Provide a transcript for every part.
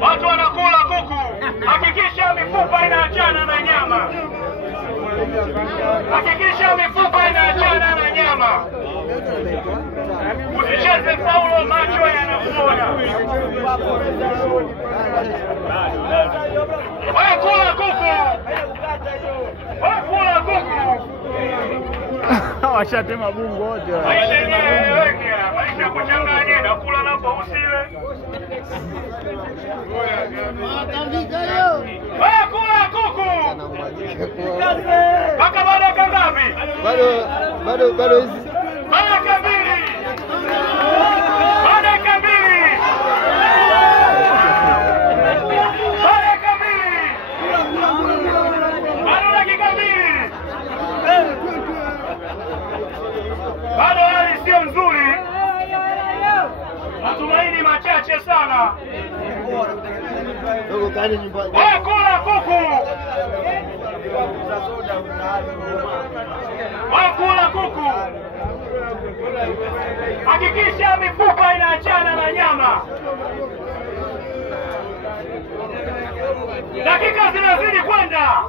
Watu wanakula kuku, hakikisha mifupa inaachana na nyama. Hakikisha mifupa inaachana na nyama. Usicheze faulo, macho yanakuona. Wewe kula kuku. Wewe kula kuku. Washatema bungo wote. Maisha yenyewe, maisha kuchanganya na kula napo usile. Wewe kula kuku. Paka baada ngapi? Bado hizi. Baada mbili. Baada mbili. Baada mbili. Bado dakika mbili. Bado hali sio nzuri. Matumaini machache sana. Dogo kani nyumbani. Wewe kula kuku. Wewe kula kuku. Hakikisha mifupa inaachana na nyama. Dakika zinazidi kwenda.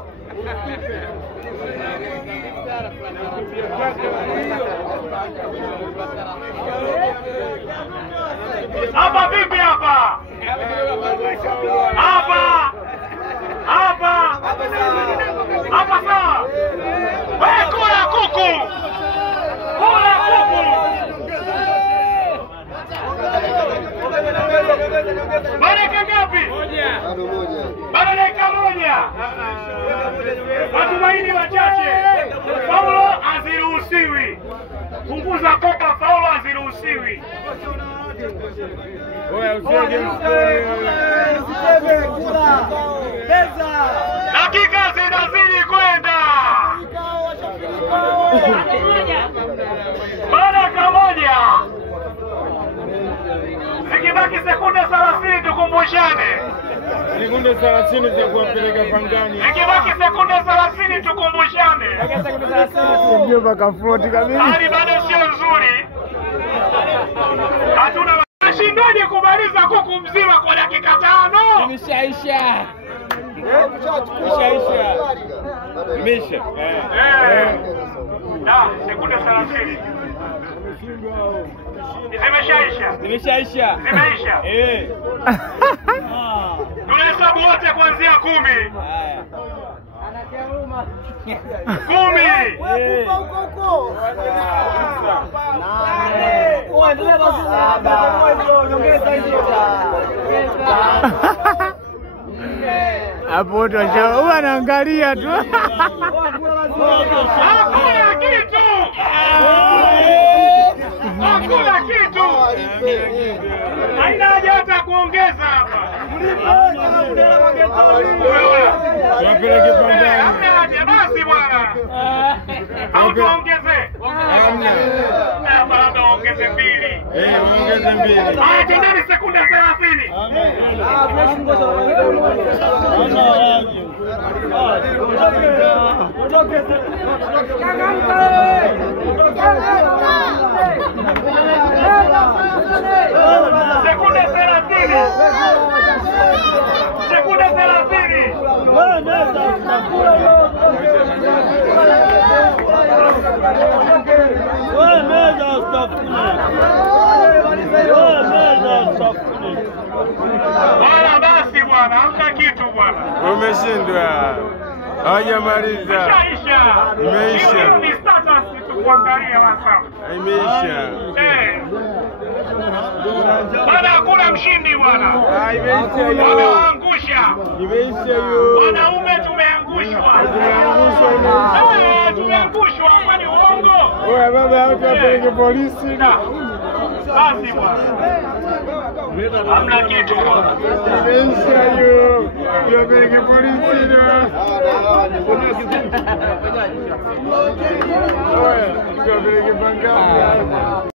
Hapa vipi hapa? Hapa. Hapa. Hapa sawa. Wewe kula kuku. Kula kuku. Baraka ngapi? Bado moja. Bado dakika moja. Matumaini machache. Faulo haziruhusiwi. Punguza koka, faulo haziruhusiwi. Dakika zinazidi kwenda. Baraka moja. Zikibaki sekunde 30 tukumbushane. Sekunde 30 za kuwapeleka pangani. Zikibaki sekunde 30 tukumbushane. Sekunde 30 ndio mpaka float kabisa. Hali bado sio nzuri. Hatuna mashindano kumaliza kuku mzima kwa dakika 5. Imeshaisha. Imesha. Na sekunde 30. Zimeshaisha. Imeshaisha. Zimeisha. Tunahesabu wote kuanzia 10. Haya. 10. Hapo watu wanaangalia tu. Hakuna kitu. Hakuna kitu. Haina haja hata kuongeza hapa. Wapeleke pangani. Hamna haja basi bwana. Au tuongeze? Hamna. Bado ongeze 2. Ongeze 2. Haya, tendeni sekunde 30. Sekunde 30. Sekunde 30. Wala basi bwana, hamna kitu bwana. Umeshindwa. Hawajamaliza. Imeisha. Imeisha. Ni status tukuangalia WhatsApp. Imeisha. Bwana hakuna mshindi bwana. Imeisha hiyo. Wameangusha. Imeisha hiyo. Wanaume tumeangushwa. Tumeangushwa, kwani uongo? Oya baba, watu wapeleke polisi. Basi bwana. Hamna kitu bwana. Imeisha hiyo. Wapeleke polisi. Oya, wapeleke pangani.